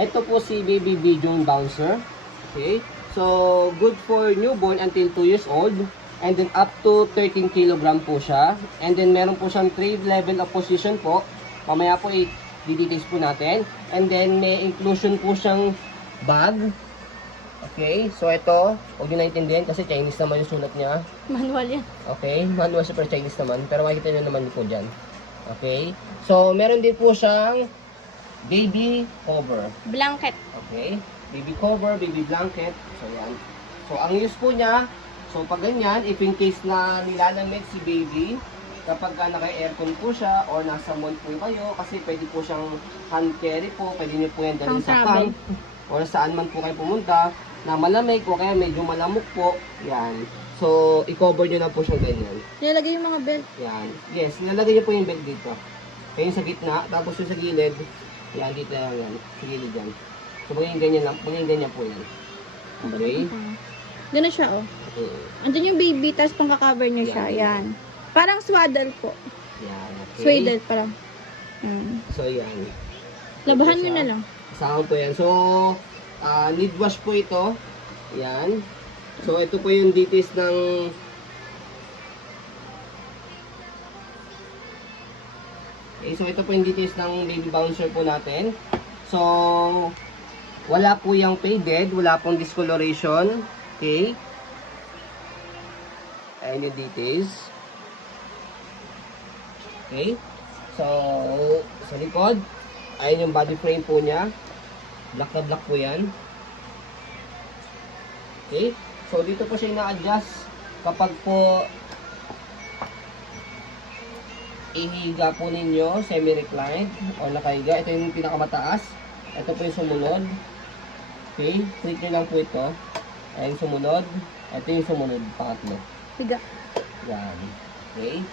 Ito po si Baby Bijon Bouncer. Okay. So, good for newborn until 2 years old. And then up to 13 kilogram po siya. And then meron po siyang 3 level of position po. Mamaya po i-details po natin. And then may inclusion po siyang bag. Okay, so ito, huwag nyo naintindihan kasi Chinese naman yung sulat niya. Manual yan. Okay, manual siya pero Chinese naman. Pero makikita nyo naman po dyan. Okay, so meron din po siyang baby cover. Blanket. Okay, baby cover, baby blanket. So yan. So ang use po niya, so pag ganyan, if in case na nilalamig si baby, kapag naka-aircon po siya or nasa mall po kayo, kasi pwede po siyang hand carry po, pwede nyo po yan dalhin sa Pang-travel. camp or saan man po kayo pumunta na malamig o kaya medyo malamok po. Yan. So, i-cover nyo na po siya ganyan. Nilalagay yung mga belt. Yan. Yes, nilalagay nyo po yung belt dito. Kaya yung sa gitna, tapos yung sa gilid, yan, dito yan. Sa gilid yan. So, magiging ganyan lang. Magiging ganyan po yan. Okay? Ganun siya, oh. Andun yung baby, tapos pang-cover niya siya. Yan. Parang swaddle po. Yan. Okay. Swaddle parang. So, yan. Labahan Ito mo siya. na lang. Kasama po yan. So, need wash po ito. Yan. So, ito po yung details ng okay, so ito po yung details ng baby bouncer po natin. So, wala po yung faded, wala pong discoloration. Okay. Ayan yung details. Okay. So, sa likod, ayan yung body frame po niya. Black na black po yan. Okay. So, dito po siya ina-adjust kapag po ihiga po ninyo, semi-reclined o nakahiga. Ito yung pinakamataas. Ito po yung sumunod. Okay. Click nyo lang po ito. Ayan yung sumunod. Ito yung sumunod. Pangatlo. Higa. Yan. Okay.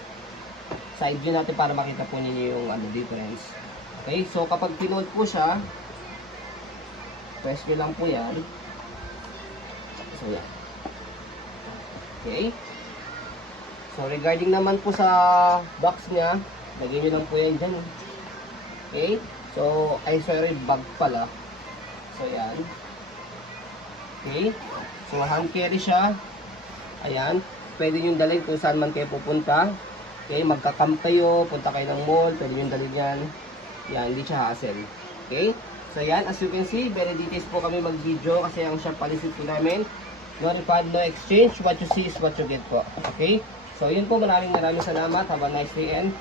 Side view natin para makita po ninyo yung difference. Okay. So, kapag pinold po siya, press nyo lang po yan. So, yan. Okay. So, regarding naman po sa box niya, lagyan nyo lang po yan dyan. Okay. So, ay sorry, bag pala. So, yan. Okay. So, hand carry siya. Ayan. Pwede nyo dalhin kung saan man kayo pupunta. Okay. Magka-camp kayo, punta kayo ng mall, pwede nyo dalhin yan. Yan, hindi siya hassle. Okay. So, yan. As you can see, very details po kami mag-video kasi ang shop policy po namin, no refund, no exchange. What you see is what you get po. Okay? So, yun po. Maraming salamat. Have a nice day and